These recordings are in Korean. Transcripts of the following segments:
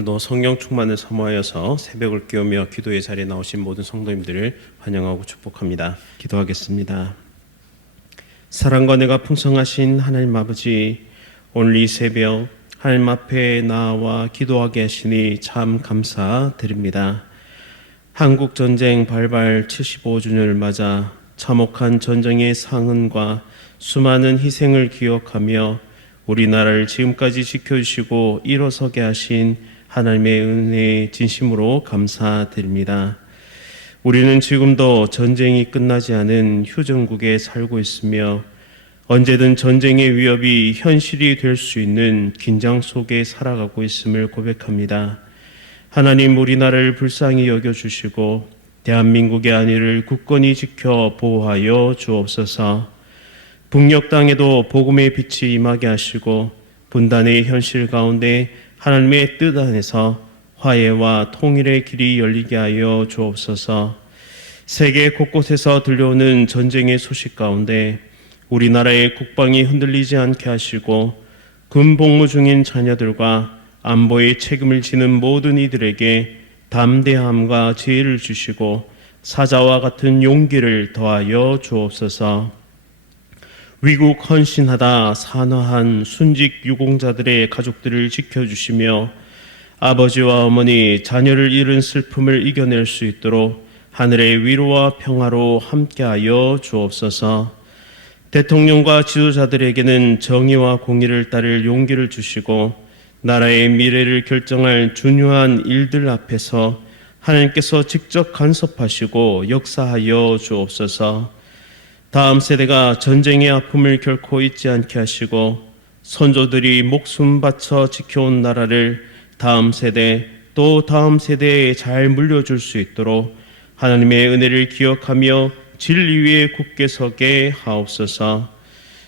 오늘도 성령 충만을 사모하여서 새벽을 깨우며 기도의 자리에 나오신 모든 성도님들을 환영하고 축복합니다. 기도하겠습니다. 사랑과 은혜가 풍성하신 하나님 아버지, 오늘 이 새벽 하나님 앞에 나와 기도하게 하시니 참 감사드립니다. 한국 전쟁 발발 75주년을 맞아 참혹한 전쟁의 상흔과 수많은 희생을 기억하며 우리나라를 지금까지 지켜주시고 일어서게 하신 하나님의 은혜에 진심으로 감사드립니다. 우리는 지금도 전쟁이 끝나지 않은 휴전국에 살고 있으며 언제든 전쟁의 위협이 현실이 될 수 있는 긴장 속에 살아가고 있음을 고백합니다. 하나님, 우리나라를 불쌍히 여겨주시고 대한민국의 안위를 굳건히 지켜 보호하여 주옵소서. 북녘 땅에도 복음의 빛이 임하게 하시고 분단의 현실 가운데 하나님의 뜻 안에서 화해와 통일의 길이 열리게 하여 주옵소서. 세계 곳곳에서 들려오는 전쟁의 소식 가운데 우리나라의 국방이 흔들리지 않게 하시고 군 복무 중인 자녀들과 안보의 책임을 지는 모든 이들에게 담대함과 지혜를 주시고 사자와 같은 용기를 더하여 주옵소서. 위국 헌신하다 산화한 순직 유공자들의 가족들을 지켜주시며 아버지와 어머니, 자녀를 잃은 슬픔을 이겨낼 수 있도록 하늘의 위로와 평화로 함께하여 주옵소서. 대통령과 지도자들에게는 정의와 공의를 따를 용기를 주시고 나라의 미래를 결정할 중요한 일들 앞에서 하나님께서 직접 간섭하시고 역사하여 주옵소서. 다음 세대가 전쟁의 아픔을 결코 잊지 않게 하시고 선조들이 목숨 바쳐 지켜온 나라를 다음 세대 또 다음 세대에 잘 물려줄 수 있도록 하나님의 은혜를 기억하며 진리 위에 굳게 서게 하옵소서.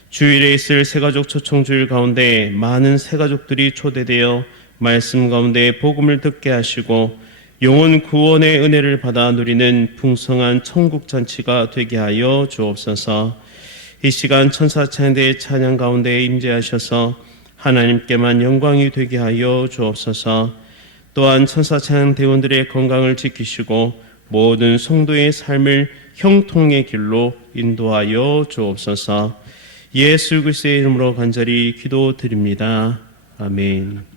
주일에 있을 새가족 초청주일 가운데 많은 새가족들이 초대되어 말씀 가운데 복음을 듣게 하시고 영혼 구원의 은혜를 받아 누리는 풍성한 천국잔치가 되게 하여 주옵소서. 이 시간 천사 찬양대의 찬양 가운데 임재하셔서 하나님께만 영광이 되게 하여 주옵소서. 또한 천사 찬양대원들의 건강을 지키시고 모든 성도의 삶을 형통의 길로 인도하여 주옵소서. 예수 그리스도의 이름으로 간절히 기도드립니다. 아멘.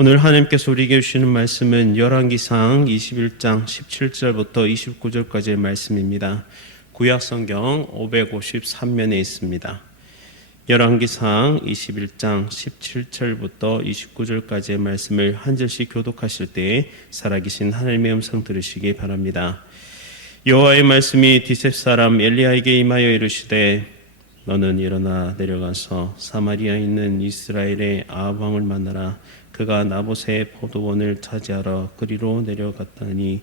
오늘 하나님께서 우리에게 주시는 말씀은 열왕기상 21장 17절부터 29절까지의 말씀입니다. 구약성경 553면에 있습니다. 열왕기상 21장 17절부터 29절까지의 말씀을 한 절씩 교독하실 때 살아계신 하나님의 음성 들으시기 바랍니다. 여호와의 말씀이 디셉 사람 엘리야에게 임하여 이르시되 너는 일어나 내려가서 사마리아에 있는 이스라엘의 아합 왕을 만나라. 그가 나봇의 포도원을 차지하러 그리로 내려갔다니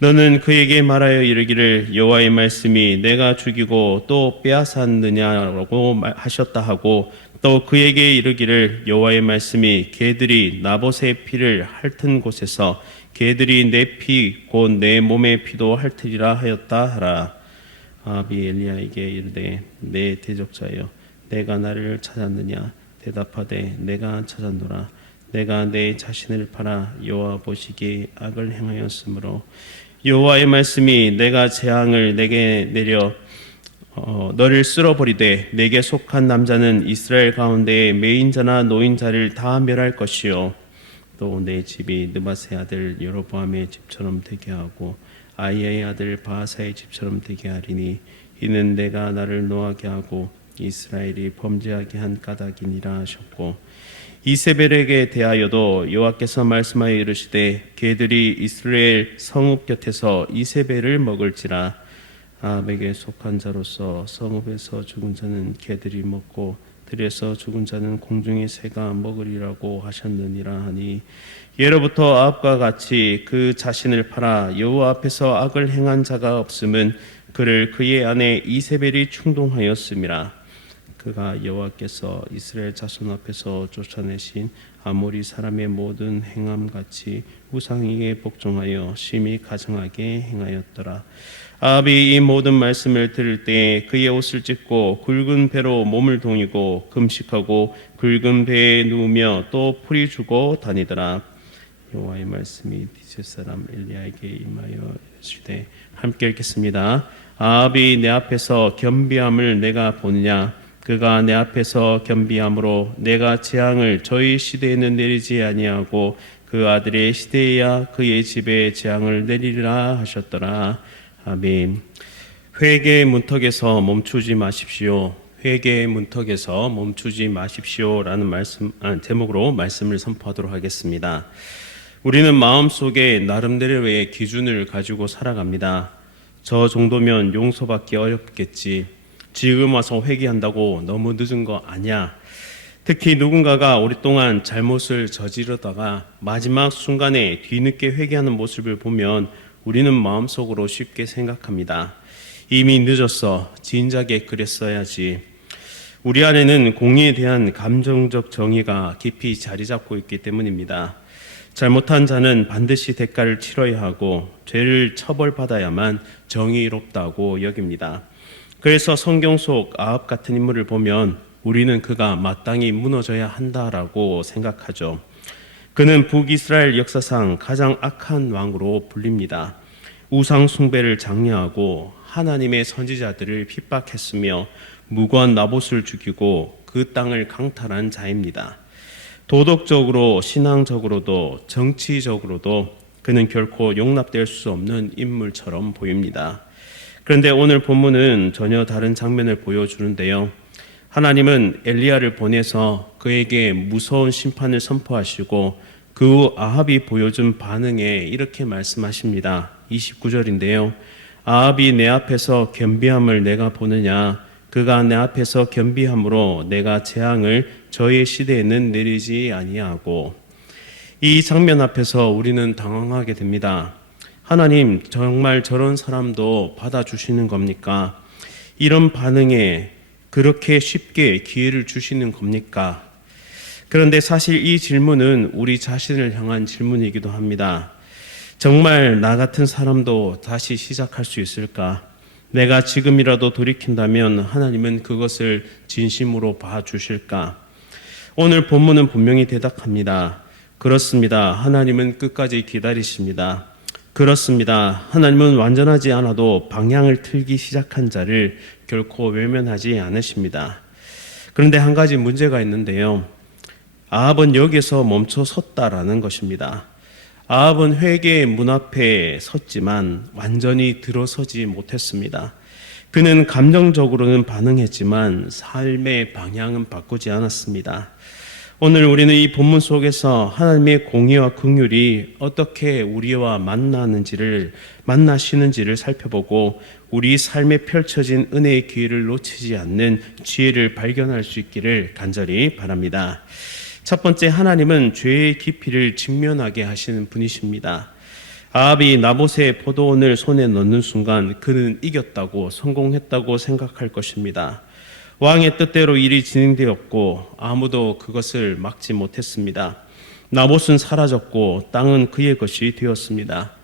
너는 그에게 말하여 이르기를 여호와의 말씀이 내가 죽이고 또 빼앗았느냐라고 하셨다 하고 또 그에게 이르기를 여호와의 말씀이 개들이 나봇의 피를 핥은 곳에서 개들이 내 피 곧 내 몸의 피도 핥으리라 하였다 하라. 아합이 엘리야에게 이르되 내 대적자여 내가 나를 찾았느냐 대답하되 내가 찾았노라. 내가 내 자신을 팔아 여호와 보시기에 악을 행하였으므로 여호와의 말씀이 내가 재앙을 내게 내려 너를 쓸어버리되 내게 속한 남자는 이스라엘 가운데에 매인자나 노인자를 다 멸할 것이요 또 내 집이 느바세 아들 여로보암의 집처럼 되게 하고 아이야의 아들 바하사의 집처럼 되게 하리니 이는 내가 나를 노하게 하고 이스라엘이 범죄하게 한 까닭이니라 하셨고 이세벨에게 대하여도 여호와께서 말씀하여 이르시되 개들이 이스라엘 성읍 곁에서 이세벨을 먹을지라. 아합에게 속한 자로서 성읍에서 죽은 자는 개들이 먹고 들에서 죽은 자는 공중의 새가 먹으리라고 하셨느니라 하니 예로부터 아합과 같이 그 자신을 팔아 여호와 앞에서 악을 행한 자가 없음은 그를 그의 아내 이세벨이 충동하였음이라. 그가 여호와께서 이스라엘 자손 앞에서 쫓아내신 아모리 사람의 모든 행함같이 우상에게 복종하여 심히 가증하게 행하였더라. 아합이 이 모든 말씀을 들을 때 그의 옷을 찢고 굵은 배로 몸을 동이고 금식하고 굵은 배에 누우며 또 풀이 주고 다니더라. 여호와의 말씀이 디스 사람 엘리야에게 임하여 이르시되, 함께 읽겠습니다. 아합이 내 앞에서 겸비함을 내가 보느냐? 그가 내 앞에서 겸비함으로 내가 재앙을 저희 시대에는 내리지 아니하고 그 아들의 시대에야 그의 집에 재앙을 내리리라 하셨더라. 아멘. 회개의 문턱에서 멈추지 마십시오. 회개의 문턱에서 멈추지 마십시오라는 제목으로 말씀을 선포하도록 하겠습니다. 우리는 마음속에 나름대로의 기준을 가지고 살아갑니다. 저 정도면 용서받기 어렵겠지. 지금 와서 회개한다고 너무 늦은 거 아니야. 특히 누군가가 오랫동안 잘못을 저지르다가 마지막 순간에 뒤늦게 회개하는 모습을 보면 우리는 마음속으로 쉽게 생각합니다. 이미 늦었어. 진작에 그랬어야지. 우리 안에는 공의에 대한 감정적 정의가 깊이 자리 잡고 있기 때문입니다. 잘못한 자는 반드시 대가를 치러야 하고 죄를 처벌받아야만 정의롭다고 여깁니다. 그래서 성경 속 아합 같은 인물을 보면 우리는 그가 마땅히 무너져야 한다라고 생각하죠. 그는 북이스라엘 역사상 가장 악한 왕으로 불립니다. 우상 숭배를 장려하고 하나님의 선지자들을 핍박했으며 무고한 나봇을 죽이고 그 땅을 강탈한 자입니다. 도덕적으로, 신앙적으로도, 정치적으로도 그는 결코 용납될 수 없는 인물처럼 보입니다. 그런데 오늘 본문은 전혀 다른 장면을 보여주는데요. 하나님은 엘리야를 보내서 그에게 무서운 심판을 선포하시고 그 후 아합이 보여준 반응에 이렇게 말씀하십니다. 29절인데요. 아합이 내 앞에서 겸비함을 내가 보느냐? 그가 내 앞에서 겸비함으로 내가 재앙을 저의 시대에는 내리지 아니하고. 이 장면 앞에서 우리는 당황하게 됩니다. 하나님, 정말 저런 사람도 받아주시는 겁니까? 이런 반응에 그렇게 쉽게 기회를 주시는 겁니까? 그런데 사실 이 질문은 우리 자신을 향한 질문이기도 합니다. 정말 나 같은 사람도 다시 시작할 수 있을까? 내가 지금이라도 돌이킨다면 하나님은 그것을 진심으로 봐주실까? 오늘 본문은 분명히 대답합니다. 그렇습니다. 하나님은 끝까지 기다리십니다. 그렇습니다. 하나님은 완전하지 않아도 방향을 틀기 시작한 자를 결코 외면하지 않으십니다. 그런데 한 가지 문제가 있는데요. 아합은 여기서 멈춰 섰다라는 것입니다. 아합은 회개의 문 앞에 섰지만 완전히 들어서지 못했습니다. 그는 감정적으로는 반응했지만 삶의 방향은 바꾸지 않았습니다. 오늘 우리는 이 본문 속에서 하나님의 공의와 긍휼이 어떻게 우리와 만나시는지를 살펴보고 우리 삶에 펼쳐진 은혜의 기회를 놓치지 않는 지혜를 발견할 수 있기를 간절히 바랍니다. 첫 번째, 하나님은 죄의 깊이를 직면하게 하시는 분이십니다. 아합이 나봇의 포도원을 손에 넣는 순간 그는 이겼다고, 성공했다고 생각할 것입니다. 왕의 뜻대로 일이 진행되었고 아무도 그것을 막지 못했습니다. 나봇은 사라졌고 땅은 그의 것이 되었습니다.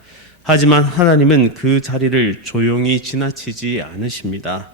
하지만 하나님은 그 자리를 조용히 지나치지 않으십니다.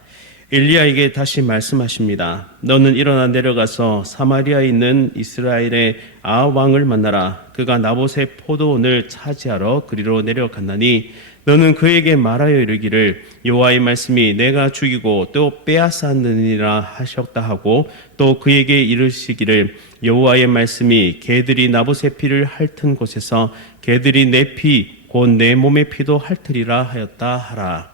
엘리야에게 다시 말씀하십니다. 너는 일어나 내려가서 사마리아에 있는 이스라엘의 아합 왕을 만나라. 그가 나봇의 포도원을 차지하러 그리로 내려갔나니 너는 그에게 말하여 이르기를 여호와의 말씀이 내가 죽이고 또 빼앗았느니라 하셨다 하고 또 그에게 이르시기를 여호와의 말씀이 개들이 나봇의 피를 핥은 곳에서 개들이 내 피 곧 내 몸의 피도 핥으리라 하였다 하라.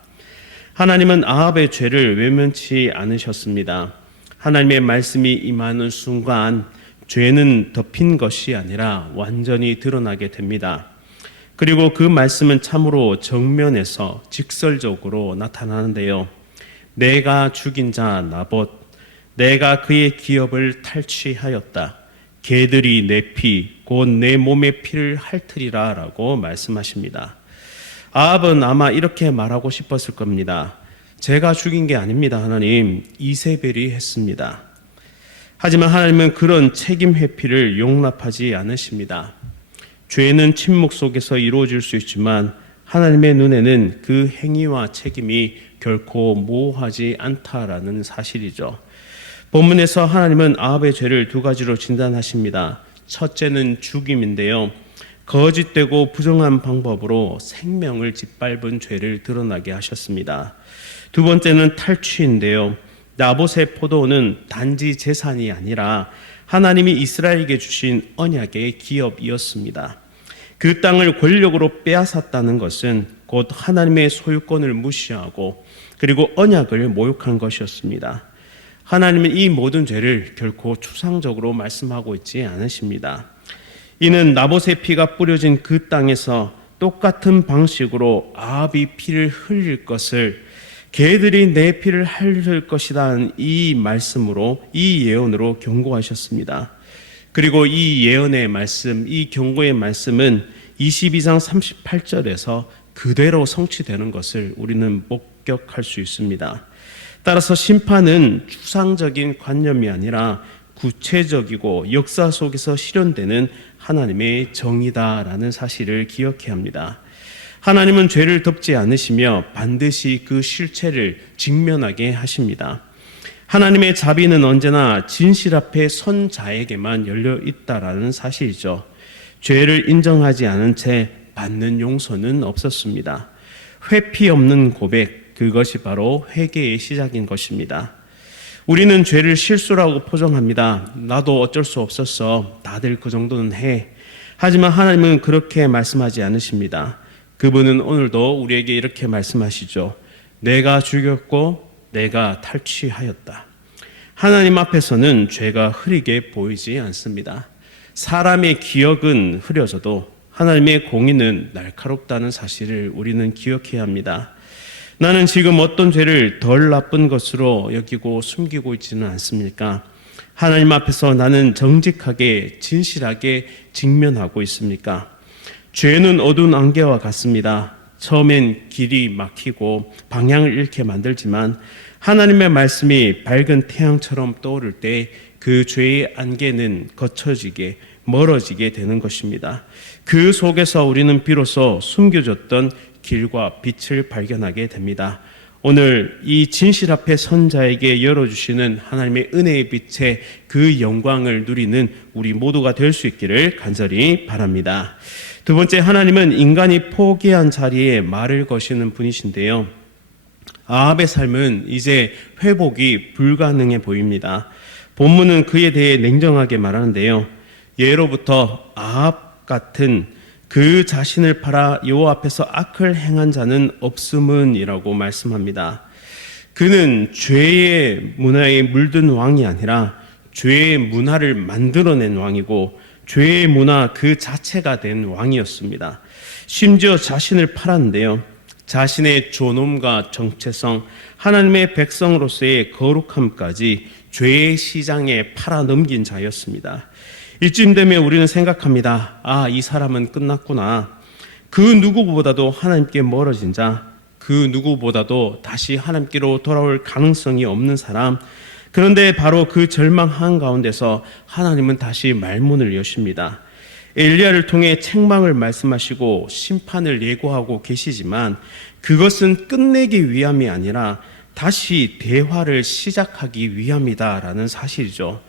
하나님은 아합의 죄를 외면치 않으셨습니다. 하나님의 말씀이 임하는 순간 죄는 덮인 것이 아니라 완전히 드러나게 됩니다. 그리고 그 말씀은 참으로 정면에서 직설적으로 나타나는데요. 내가 죽인 자 나봇, 내가 그의 기업을 탈취하였다. 개들이 내 피, 곧 내 몸의 피를 핥으리라 라고 말씀하십니다. 아합은 아마 이렇게 말하고 싶었을 겁니다. 제가 죽인 게 아닙니다, 하나님. 이세벨이 했습니다. 하지만 하나님은 그런 책임 회피를 용납하지 않으십니다. 죄는 침묵 속에서 이루어질 수 있지만 하나님의 눈에는 그 행위와 책임이 결코 모호하지 않다라는 사실이죠. 본문에서 하나님은 아합의 죄를 두 가지로 진단하십니다. 첫째는 죽임인데요. 거짓되고 부정한 방법으로 생명을 짓밟은 죄를 드러나게 하셨습니다. 두 번째는 탈취인데요. 나봇의 포도는 단지 재산이 아니라 하나님이 이스라엘에게 주신 언약의 기업이었습니다. 그 땅을 권력으로 빼앗았다는 것은 곧 하나님의 소유권을 무시하고 그리고 언약을 모욕한 것이었습니다. 하나님은 이 모든 죄를 결코 추상적으로 말씀하고 있지 않으십니다. 이는 나봇의 피가 뿌려진 그 땅에서 똑같은 방식으로 아합이 피를 흘릴 것을 개들이 내 피를 흘릴 것이라는 이 말씀으로, 이 예언으로 경고하셨습니다. 그리고 이 예언의 말씀, 이 경고의 말씀은 22장 38절에서 그대로 성취되는 것을 우리는 목격할 수 있습니다. 따라서 심판은 추상적인 관념이 아니라 구체적이고 역사 속에서 실현되는 하나님의 정의다라는 사실을 기억해야 합니다. 하나님은 죄를 덮지 않으시며 반드시 그 실체를 직면하게 하십니다. 하나님의 자비는 언제나 진실 앞에 선 자에게만 열려 있다라는 사실이죠. 죄를 인정하지 않은 채 받는 용서는 없었습니다. 회피 없는 고백, 그것이 바로 회개의 시작인 것입니다. 우리는 죄를 실수라고 포장합니다. 나도 어쩔 수 없었어. 다들 그 정도는 해. 하지만 하나님은 그렇게 말씀하지 않으십니다. 그분은 오늘도 우리에게 이렇게 말씀하시죠. 내가 죽였고 내가 탈취하였다. 하나님 앞에서는 죄가 흐리게 보이지 않습니다. 사람의 기억은 흐려져도 하나님의 공의는 날카롭다는 사실을 우리는 기억해야 합니다. 나는 지금 어떤 죄를 덜 나쁜 것으로 여기고 숨기고 있지는 않습니까? 하나님 앞에서 나는 정직하게 진실하게 직면하고 있습니까? 죄는 어두운 안개와 같습니다. 처음엔 길이 막히고 방향을 잃게 만들지만 하나님의 말씀이 밝은 태양처럼 떠오를 때 그 죄의 안개는 거쳐지게 멀어지게 되는 것입니다. 그 속에서 우리는 비로소 숨겨졌던 길과 빛을 발견하게 됩니다. 오늘 이 진실 앞에 선 자에게 열어주시는 하나님의 은혜의 빛에 그 영광을 누리는 우리 모두가 될 수 있기를 간절히 바랍니다. 두 번째, 하나님은 인간이 포기한 자리에 말을 거시는 분이신데요. 아합의 삶은 이제 회복이 불가능해 보입니다. 본문은 그에 대해 냉정하게 말하는데요. 예로부터 아합 같은 그 자신을 팔아 여호와 앞에서 악을 행한 자는 없음은이라고 말씀합니다. 그는 죄의 문화에 물든 왕이 아니라 죄의 문화를 만들어낸 왕이고 죄의 문화 그 자체가 된 왕이었습니다. 심지어 자신을 팔았는데요. 자신의 존엄과 정체성, 하나님의 백성으로서의 거룩함까지 죄의 시장에 팔아넘긴 자였습니다. 이쯤 되면 우리는 생각합니다. 아, 이 사람은 끝났구나. 그 누구보다도 하나님께 멀어진 자, 그 누구보다도 다시 하나님께로 돌아올 가능성이 없는 사람. 그런데 바로 그 절망 한가운데서 하나님은 다시 말문을 여십니다. 엘리야를 통해 책망을 말씀하시고 심판을 예고하고 계시지만 그것은 끝내기 위함이 아니라 다시 대화를 시작하기 위함이다라는 사실이죠.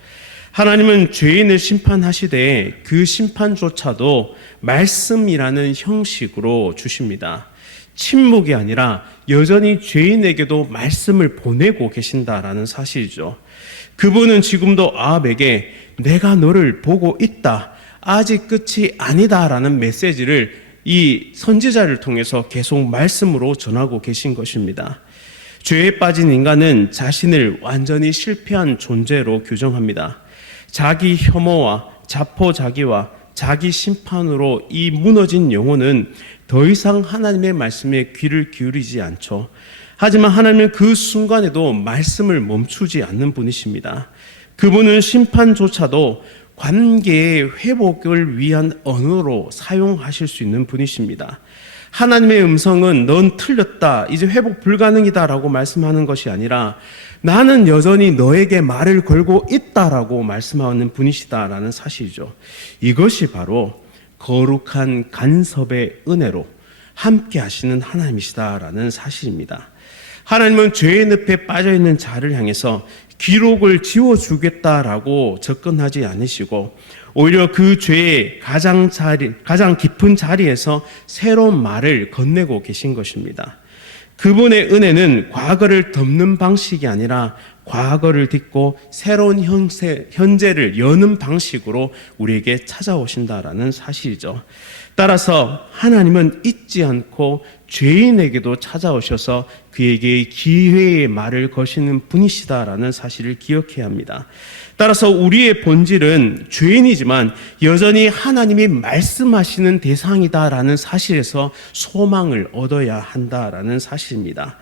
하나님은 죄인을 심판하시되 그 심판조차도 말씀이라는 형식으로 주십니다. 침묵이 아니라 여전히 죄인에게도 말씀을 보내고 계신다라는 사실이죠. 그분은 지금도 아합에게 내가 너를 보고 있다, 아직 끝이 아니다라는 메시지를 이 선지자를 통해서 계속 말씀으로 전하고 계신 것입니다. 죄에 빠진 인간은 자신을 완전히 실패한 존재로 규정합니다. 자기 혐오와 자포자기와 자기 심판으로 이 무너진 영혼은 더 이상 하나님의 말씀에 귀를 기울이지 않죠. 하지만 하나님은 그 순간에도 말씀을 멈추지 않는 분이십니다. 그분은 심판조차도 관계의 회복을 위한 언어로 사용하실 수 있는 분이십니다. 하나님의 음성은 넌 틀렸다, 이제 회복 불가능이다라고 말씀하는 것이 아니라 나는 여전히 너에게 말을 걸고 있다라고 말씀하는 분이시다라는 사실이죠. 이것이 바로 거룩한 간섭의 은혜로 함께 하시는 하나님이시다라는 사실입니다. 하나님은 죄의 늪에 빠져있는 자를 향해서 기록을 지워주겠다라고 접근하지 않으시고 오히려 그 죄의 가장 깊은 자리에서 새로운 말을 건네고 계신 것입니다. 그분의 은혜는 과거를 덮는 방식이 아니라 과거를 딛고 새로운 현재를 여는 방식으로 우리에게 찾아오신다라는 사실이죠. 따라서 하나님은 잊지 않고 죄인에게도 찾아오셔서 그에게 기회의 말을 거시는 분이시다라는 사실을 기억해야 합니다. 따라서 우리의 본질은 죄인이지만 여전히 하나님이 말씀하시는 대상이다라는 사실에서 소망을 얻어야 한다라는 사실입니다.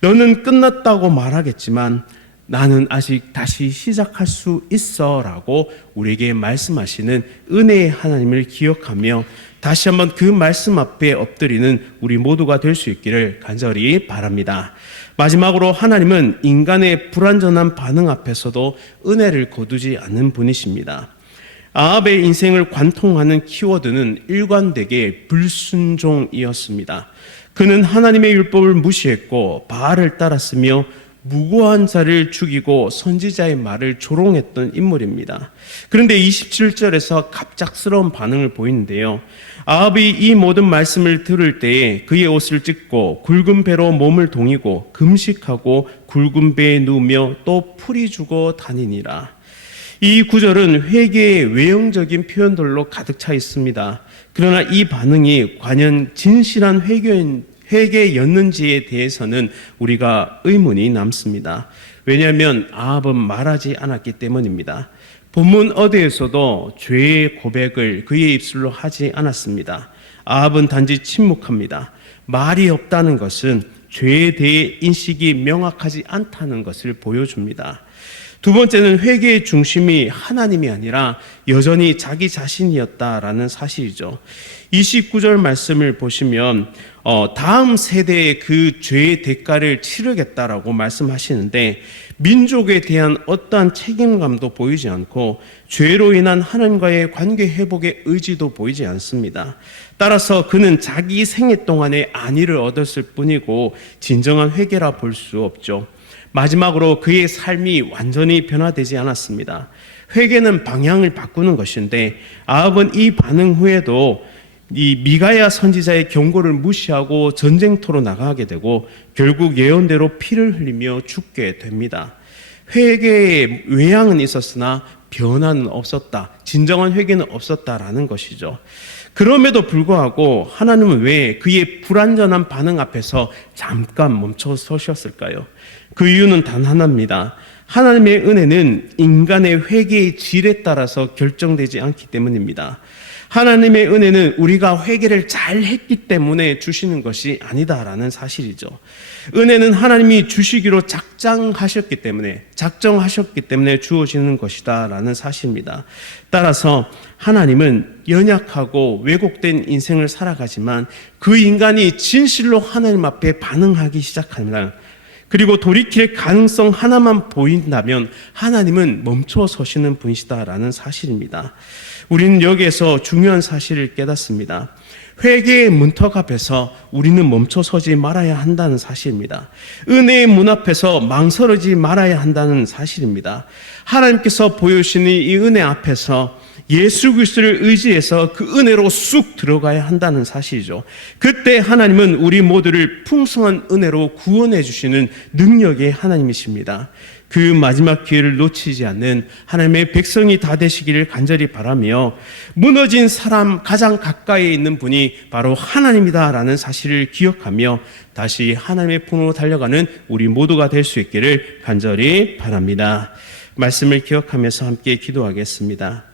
너는 끝났다고 말하겠지만 나는 아직 다시 시작할 수 있어 라고 우리에게 말씀하시는 은혜의 하나님을 기억하며 다시 한번 그 말씀 앞에 엎드리는 우리 모두가 될 수 있기를 간절히 바랍니다. 마지막으로 하나님은 인간의 불완전한 반응 앞에서도 은혜를 거두지 않는 분이십니다. 아합의 인생을 관통하는 키워드는 일관되게 불순종이었습니다. 그는 하나님의 율법을 무시했고 바알을 따랐으며 무고한 자를 죽이고 선지자의 말을 조롱했던 인물입니다. 그런데 27절에서 갑작스러운 반응을 보이는데요. 아합이 이 모든 말씀을 들을 때에 그의 옷을 찢고 굵은 배로 몸을 동이고 금식하고 굵은 배에 누우며 또 풀이 주고 다니니라. 이 구절은 회개의 외형적인 표현들로 가득 차 있습니다. 그러나 이 반응이 과연 진실한 회개였는지에 대해서는 우리가 의문이 남습니다. 왜냐하면 아합은 말하지 않았기 때문입니다. 본문 어디에서도 죄의 고백을 그의 입술로 하지 않았습니다. 아합은 단지 침묵합니다. 말이 없다는 것은 죄에 대해 인식이 명확하지 않다는 것을 보여줍니다. 두 번째는 회개의 중심이 하나님이 아니라 여전히 자기 자신이었다라는 사실이죠. 29절 말씀을 보시면 다음 세대의 그 죄의 대가를 치르겠다라고 말씀하시는데 민족에 대한 어떠한 책임감도 보이지 않고 죄로 인한 하나님과의 관계 회복의 의지도 보이지 않습니다. 따라서 그는 자기 생애 동안에 안위를 얻었을 뿐이고 진정한 회개라 볼 수 없죠. 마지막으로 그의 삶이 완전히 변화되지 않았습니다. 회개는 방향을 바꾸는 것인데 아합은 이 반응 후에도 이 미가야 선지자의 경고를 무시하고 전쟁터로 나가게 되고 결국 예언대로 피를 흘리며 죽게 됩니다. 회개의 외양은 있었으나 변화는 없었다. 진정한 회개는 없었다라는 것이죠. 그럼에도 불구하고 하나님은 왜 그의 불완전한 반응 앞에서 잠깐 멈춰 서셨을까요? 그 이유는 단 하나입니다. 하나님의 은혜는 인간의 회개의 질에 따라서 결정되지 않기 때문입니다. 하나님의 은혜는 우리가 회개를 잘 했기 때문에 주시는 것이 아니다라는 사실이죠. 은혜는 하나님이 주시기로 작정하셨기 때문에 주어지는 것이다라는 사실입니다. 따라서 하나님은 연약하고 왜곡된 인생을 살아가지만 그 인간이 진실로 하나님 앞에 반응하기 시작하면 그리고 돌이킬 가능성 하나만 보인다면 하나님은 멈춰 서시는 분이시다라는 사실입니다. 우리는 여기에서 중요한 사실을 깨닫습니다. 회개의 문턱 앞에서 우리는 멈춰 서지 말아야 한다는 사실입니다. 은혜의 문 앞에서 망설이지 말아야 한다는 사실입니다. 하나님께서 보여주시는 이 은혜 앞에서 예수 그리스도를 의지해서 그 은혜로 쑥 들어가야 한다는 사실이죠. 그때 하나님은 우리 모두를 풍성한 은혜로 구원해 주시는 능력의 하나님이십니다. 그 마지막 기회를 놓치지 않는 하나님의 백성이 다 되시기를 간절히 바라며 무너진 사람 가장 가까이에 있는 분이 바로 하나님이다라는 사실을 기억하며 다시 하나님의 품으로 달려가는 우리 모두가 될 수 있기를 간절히 바랍니다. 말씀을 기억하면서 함께 기도하겠습니다.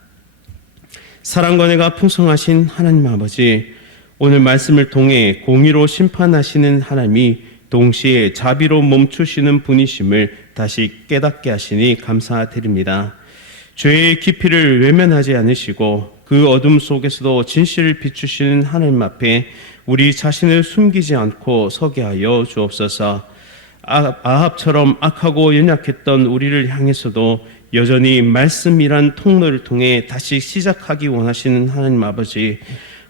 사랑과 은혜가 풍성하신 하나님 아버지, 오늘 말씀을 통해 공의로 심판하시는 하나님이 동시에 자비로 멈추시는 분이심을 다시 깨닫게 하시니 감사드립니다. 죄의 깊이를 외면하지 않으시고 그 어둠 속에서도 진실을 비추시는 하나님 앞에 우리 자신을 숨기지 않고 서게 하여 주옵소서. 아합처럼 악하고 연약했던 우리를 향해서도 여전히 말씀이란 통로를 통해 다시 시작하기 원하시는 하나님 아버지,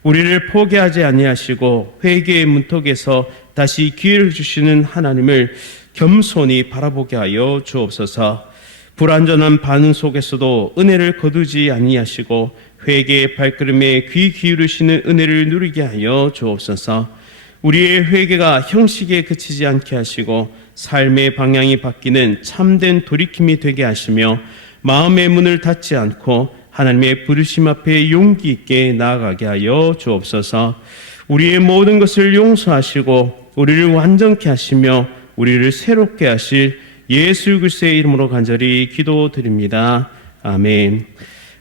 우리를 포기하지 아니하시고 회개의 문턱에서 다시 기회를 주시는 하나님을 겸손히 바라보게 하여 주옵소서. 불완전한 반응 속에서도 은혜를 거두지 아니하시고 회개의 발걸음에 귀 기울이시는 은혜를 누리게 하여 주옵소서. 우리의 회개가 형식에 그치지 않게 하시고 삶의 방향이 바뀌는 참된 돌이킴이 되게 하시며 마음의 문을 닫지 않고 하나님의 부르심 앞에 용기 있게 나아가게 하여 주옵소서. 우리의 모든 것을 용서하시고 우리를 완전케 하시며 우리를 새롭게 하실 예수 그리스도의 이름으로 간절히 기도드립니다. 아멘.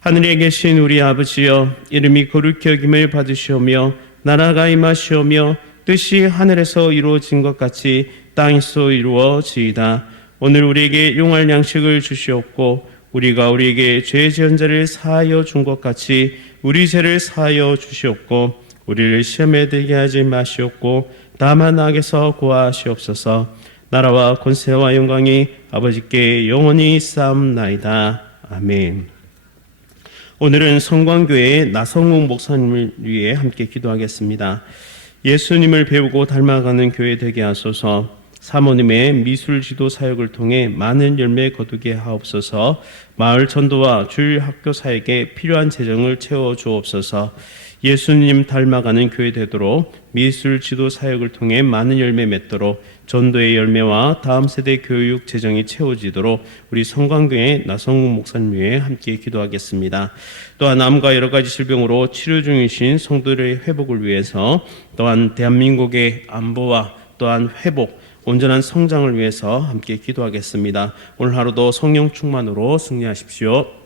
하늘에 계신 우리 아버지여, 이름이 거룩히 여김을 받으시오며 나라가 임하시오며 뜻이 하늘에서 이루어진 것 같이 땅에서 이루어지이다. 오늘 우리에게 용할 양식을 주시옵고 우리가 우리에게 죄 지은 자를 사하여 준 것 같이 우리 죄를 사하여 주시옵고 우리를 시험에 들게 하지 마시옵고 다만 악에서 구하시옵소서. 나라와 권세와 영광이 아버지께 영원히 쌓옵나이다. 아멘. 오늘은 성광교회의 나성욱 목사님을 위해 함께 기도하겠습니다. 예수님을 배우고 닮아가는 교회 되게 하소서. 사모님의 미술 지도 사역을 통해 많은 열매 거두게 하옵소서. 마을 전도와 주일 학교 사역에 필요한 재정을 채워 주옵소서. 예수님 닮아가는 교회 되도록 미술 지도 사역을 통해 많은 열매 맺도록 전도의 열매와 다음 세대 교육 재정이 채워지도록 우리 성광교회 나성욱 목사님 위해 함께 기도하겠습니다. 또한 암과 여러 가지 질병으로 치료 중이신 성도들의 회복을 위해서, 또한 대한민국의 안보와 또한 회복, 온전한 성장을 위해서 함께 기도하겠습니다. 오늘 하루도 성령 충만으로 승리하십시오.